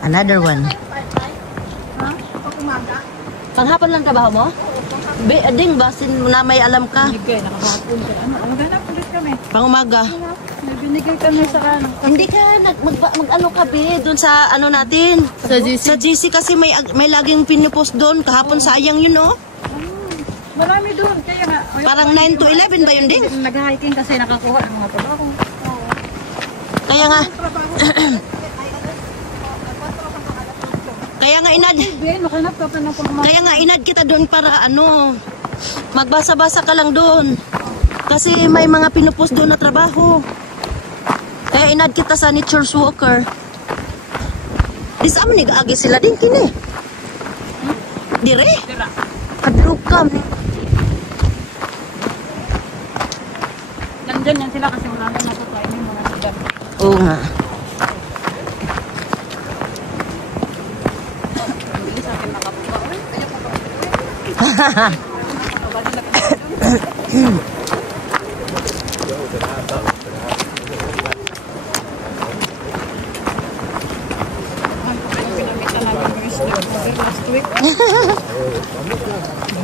Another one. Panghapon lang trabaho mo? Ding, basin mo na may alam ka. Binigay, nakahapon ka. Maghanap ulit kami. Pangumaga. Binigay kami sa ano. Hindi ka, mag-ano ka be, doon sa ano natin. Sa GC? Sa GC kasi may laging pinupost doon. Kahapon sayang yun, no? Marami doon, kaya nga. Parang 9 to 11 ba yun, Ding? Nag-hiking kasi nakakuha ng mga trabaho. Kaya nga. Kaya nga inad. Kaya nga inad kita doon para ano, magbasa-basa ka lang doon. Kasi may mga pinupost doon na trabaho. Kaya inad kita sa Nature's Walker. Di sa amin nag-aagi sila din kini. Dire? Kadlukam. Nandyan yan sila kasi wala na natutay yung mga sigat. Oo nga.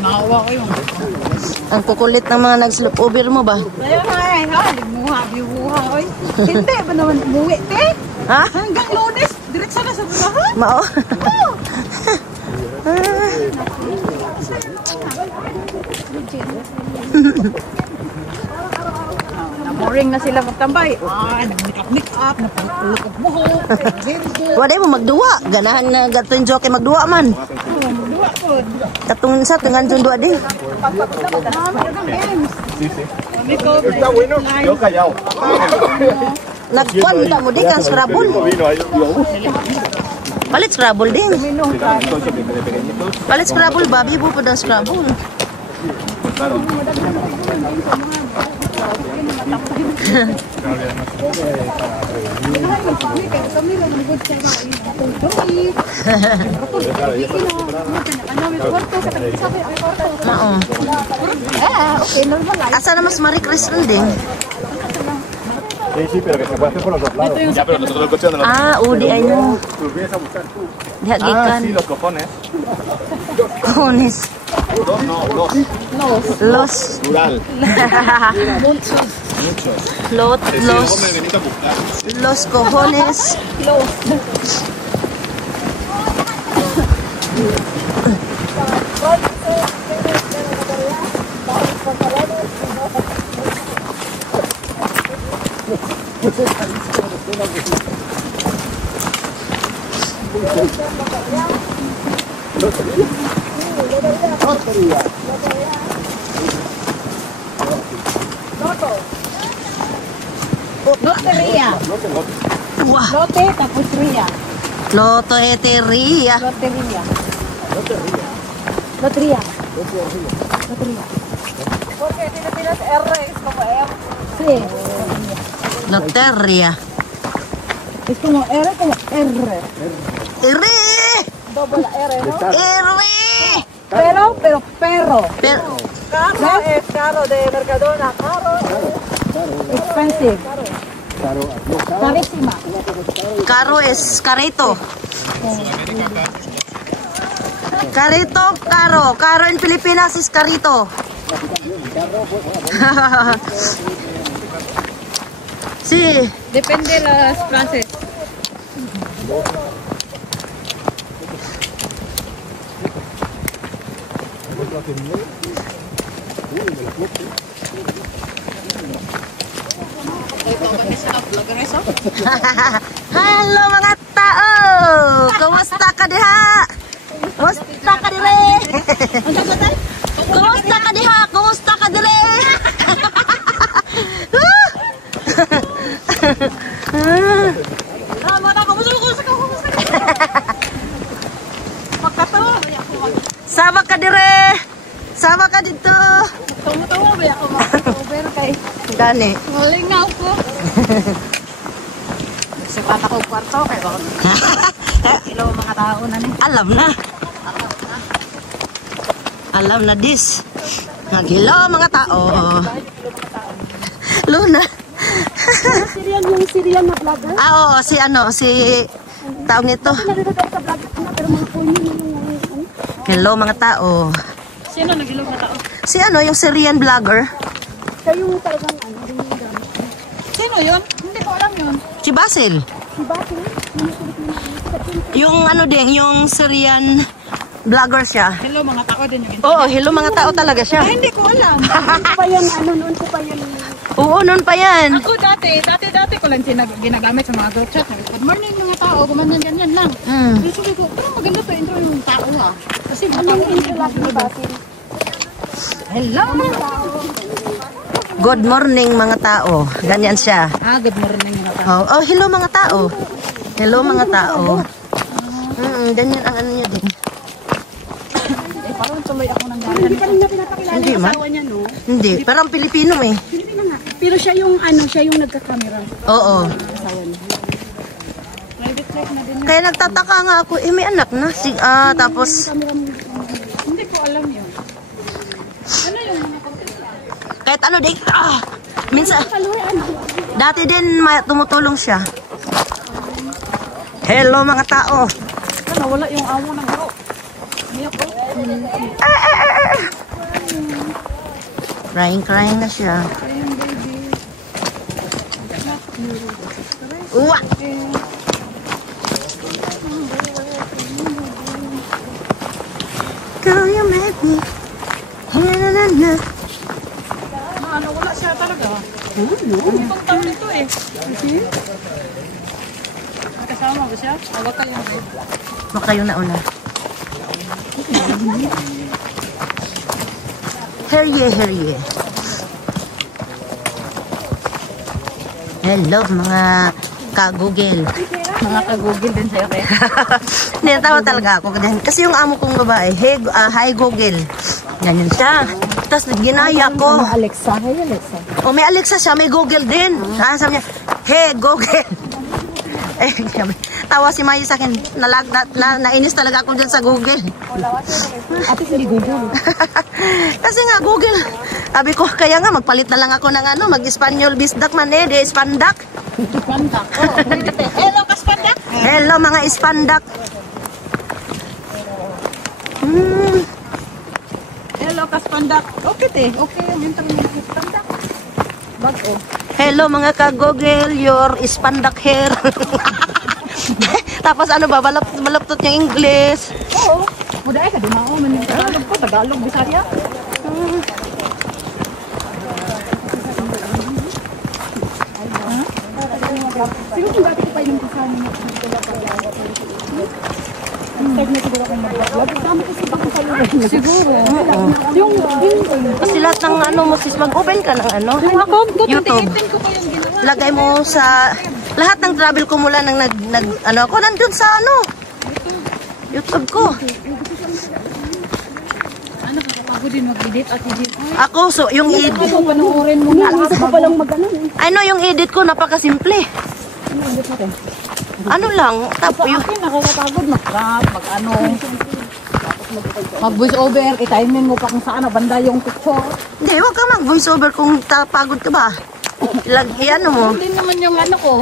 Naawa ko yung Ang kukulit ng mga nag-slope over mo ba? kaya nga bibuha oy. Hindi ba naman umuwi te? Ha? Hanggang Lunes diretso na sa bulahan. Mao? Boring na sila magtambay. Nag-make up, napulot ang buhok. Wala mo magduwa. Ganahan na gato yung joke magduwa man. Magduwa po. Katong sa tungan yung duwa din. Está bueno, yo callado. Nagkuhan mo di kang scrabble. Palit scrabble din. Palit scrabble, babi po pa ng scrabble. Asa na mas Marie Chris din? Sí, sí, pero que se puede hacer por los dos lados. Ya, pero nosotros el coche no lo Udi ay no. Los vienes a buscar tú. Diha Ah, gikan. sí, los cojones. Cojones. Dos, no, Los. Plural. Muchos. Sí, luego me venís a buscar. Los cojones. Loteria. Wah, Lote tapos ria. Loto Eteria. Loteria. Loteria. Porque Filipinas R es como R. Sí. Loteria. Es como R como R. Iri! Doble R, ¿no? Iri! Pero perro. Pero, Carro es caro de Mercadona. Caro. Expensive. Carísima. caro es carito. Carito, caro. Caro en Pilipinas es carito. Sí. Depende de las clases. Halo mga tao! Kumusta ka diha? Kumusta ka dire? Kumusta ka diha? Kumusta ka dire? Sama ka dire. Sama ka dito. Tawa-tawa ba ako mag-over kay Gani. malingaw ko. Sukat ako kwarto kay bakit ilaw mga tao na ni. Alam na. Alam na dis. Naghilaw mga tao. Luna. Sirian yung Sirian na vlogger. Oo, si ano, si tawag nito. Hello mga tao. Sino nag-ilog na tao? Si ano, yung Syrian vlogger. Siya yung talagang ano, rin yung gamit. Sino yun? Hindi ko alam yun. Si Basil. Si Basil, Yung ano din, yung Syrian vlogger siya. Hello mga tao din yung Oo, hello mga tao talaga siya. hindi ko alam. pa yan, ano, noon ko pa yan. Oo, noon pa yan. Ako dati ko lang ginagamit sa mga group chat. Good morning mga tao, gumanyan ganyan lang. Mm. Sabi ko, pero maganda to intro yung tao ah. Kasi Anong intro lang ni Basil? hello. Good morning mga tao. Ganyan siya. Good morning mga tao. Oh, hello mga tao. Hello mga tao. Ganyan ang ano niya din. Parang tuloy ako ng Hindi pa rin na pinapakilala Hindi, yung ma? asawa niya, no? Hindi, parang Pilipino eh. Pilipino nga. Pero siya yung, ano, siya yung nagka-camera. Oo. Asawa niya. private life na din. Kaya nagtataka nga ako, may anak na. Tapos, Camera mo. Hindi ko alam yun. Ano yung mga content? kahit ano din, minsan, Kaluwi, ano? dati din tumutulong siya. Hello mga tao. Ano, wala yung amo ng garo. Crying na siya. Uwa! Girl, you make me. Na. Ano, wala siya talaga. Ibang tao nito eh. Kasama ba siya? Wala kayong Baka yung nauna. Herye. Hello mga ka-Google. mga ka-google din sa'yo kaya. Hindi, natawa talaga ako. Kasi yung amo kong babae, hi Google. Ganyan siya. Tapos ginaya ko. Alexa. Hey, Alexa. O may Alexa siya, may Google din. Sabi niya, hey Google. Tawa si Mayu sa akin. Nainis talaga ako dyan sa Google. Ate, hindi Google. Kasi nga Google. Sabi ko, kaya nga magpalit na lang ako ng mag-Espanyol bisdak man di Espandak. Pandak. Hello, Kaspandak. Hello mga Espandak. Hello, Kaspandak. Okay, te. Okay, yung internet ng Kaspandak. Bago. Hello mga ka-Google, your Espandak hair. Tapos ano ba, balaptot yung English. Oo. Muday ka, dumao. Man yung Tagalog ko. Tagalog, Bisaya. Siguro kung dati ko pa yung kasama niya. Start na siguro akong mag-vlog. Kasama ko si Bakang Kaluwi. Siguro. Yung Kasi lahat ng mag-open ka ng Yung account ko, YouTube. 2018 ko pa yung ginawa. Lagay mo sa lahat ng travel ko mula nang ako nandun sa YouTube ko. Ano, kakapagod din mag-edit at edit. Ako, so yung edit. Ano, panoorin mo na. isa ko palang mag-ano. Yung edit ko napakasimple. Ano lang, tapos yung Akin, nakakapagod. Mag-rap, mag-ano. Mag-voice over. I-timing mo pa kung saan. Banda yung picture. hindi, wag ka mag-voice over kung pagod ka ba. Ano mo, Hindi naman yung ano ko.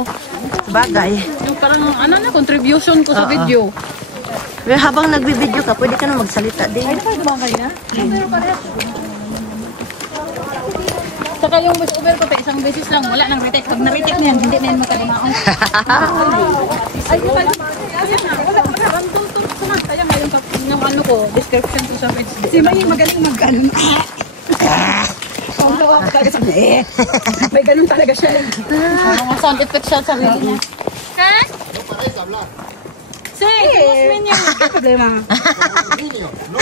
bagay. Yung parang contribution ko sa video. Pero habang nagbibideo ka, pwede ka na magsalita din. Ay, naman ba kayo na? Pero parehas. Saka yung voice over ko, isang beses lang, wala nang retake. Pag na-retake na yan, hindi na yan magkalimaon. Ay, wala na. Kaya nga yung ano ko, description ko sa Facebook. Si May magaling mag-ano. Ang gawa ko talaga sa May ganun talaga siya. mga sound effects siya sa sarili niya. Ha? Sí, los minions. Ano problema?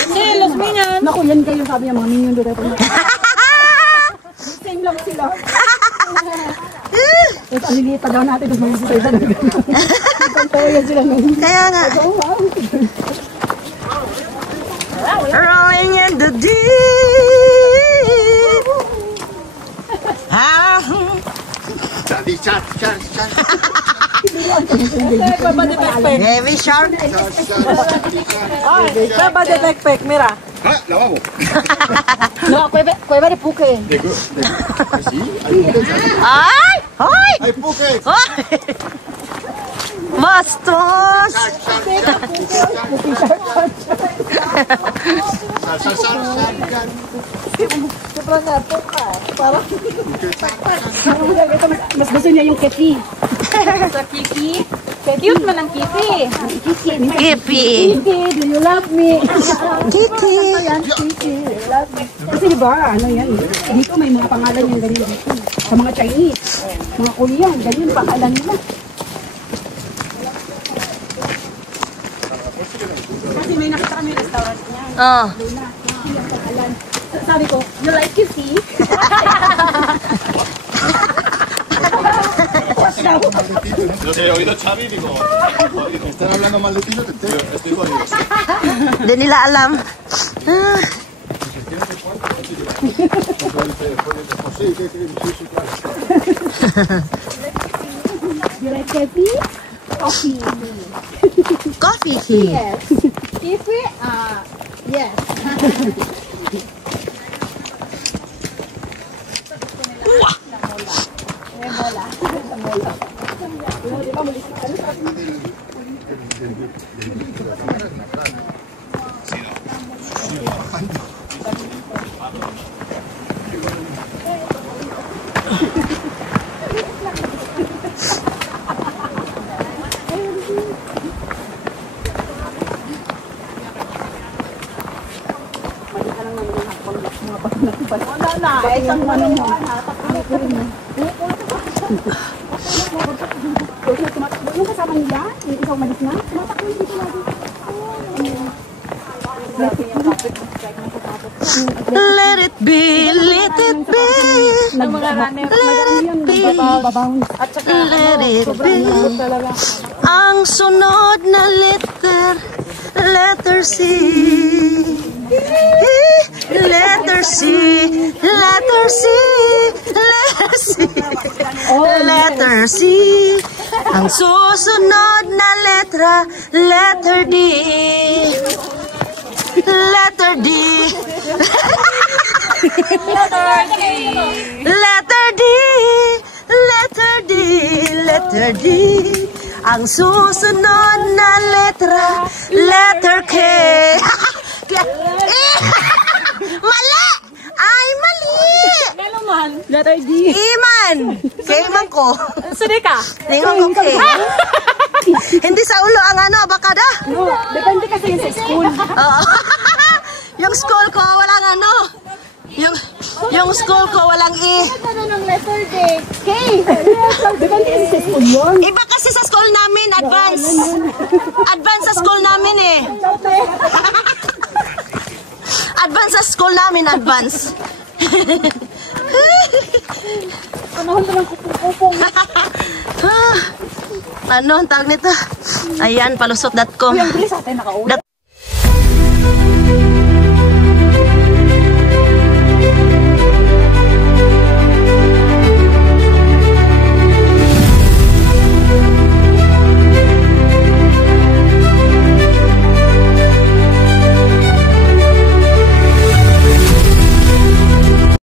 Sí, los minions. Naku, yan kayo sabi niya, mga minion doon. Same lang sila. Tapos aliliit pa daw natin, tapos mga sisayda na gano'n. Ipang yan sila nung... Kaya nga, rolling in the deep. Heavy shark. Baba de backpack, mira. Ah, lavabo. No, cueva de puque. De sí, hay puques. Ay! Hoy! Hay puques. Hoy! Bastos! Sobrang nato ka. Parang... Mas gusto niya yung kepi. Sa Kiki. Cute man ang Kiki. Kipi. Kiki, do you love me? Kiki. Ayan, Kiki, do you love me? Kasi diba, ano yan, dito may mga pangalan yan ganyan dito. Sa mga Chinese, mga Korean, ganyan pangalan nila. Kasi may nakita kami restaurant niya. Oh. Doon na, yung pangalan. Sabi ko, you like Kiki? Yo te he oído Xavi y digo, están hablando mal de ti, no te entero, estoy jodido. Hindi nila alam. Ah. You like Kiki? Coffee. Coffee tea. Yes. Kiki? Yes. Isang ano mo. Yung kasama nila, yung isang malis na, tumatakbo yung dito lagi. Let it be, let it be. Ang mga runner. Let it be. At saka, Let it be. Ang sunod na letter C. Letter C. Letter C. Letter C. Letter C. Ang susunod na letra, letter D. Letter D. Letter D. Letter D. Letter D. Ang susunod na letra, letter K. Mali! Ay, mali! Meloman. Letter D. Iman! K-man ko. Sudi ka. Tingnan ko K. Hindi sa ulo ang ano, bakada. No, depende kasi yun sa school. Oo. Yung school ko, walang ano. Yung school ko, walang E. Ano ng letter D? K. Depende kasi sa school yun. Iba kasi sa school namin, advance. Advance sa school namin eh. Advance sa school namin, advance. Panahon na ng kupupong. Ano ang tawag nito? Ayan, palusot.com. Ang bilis natin nakauwi.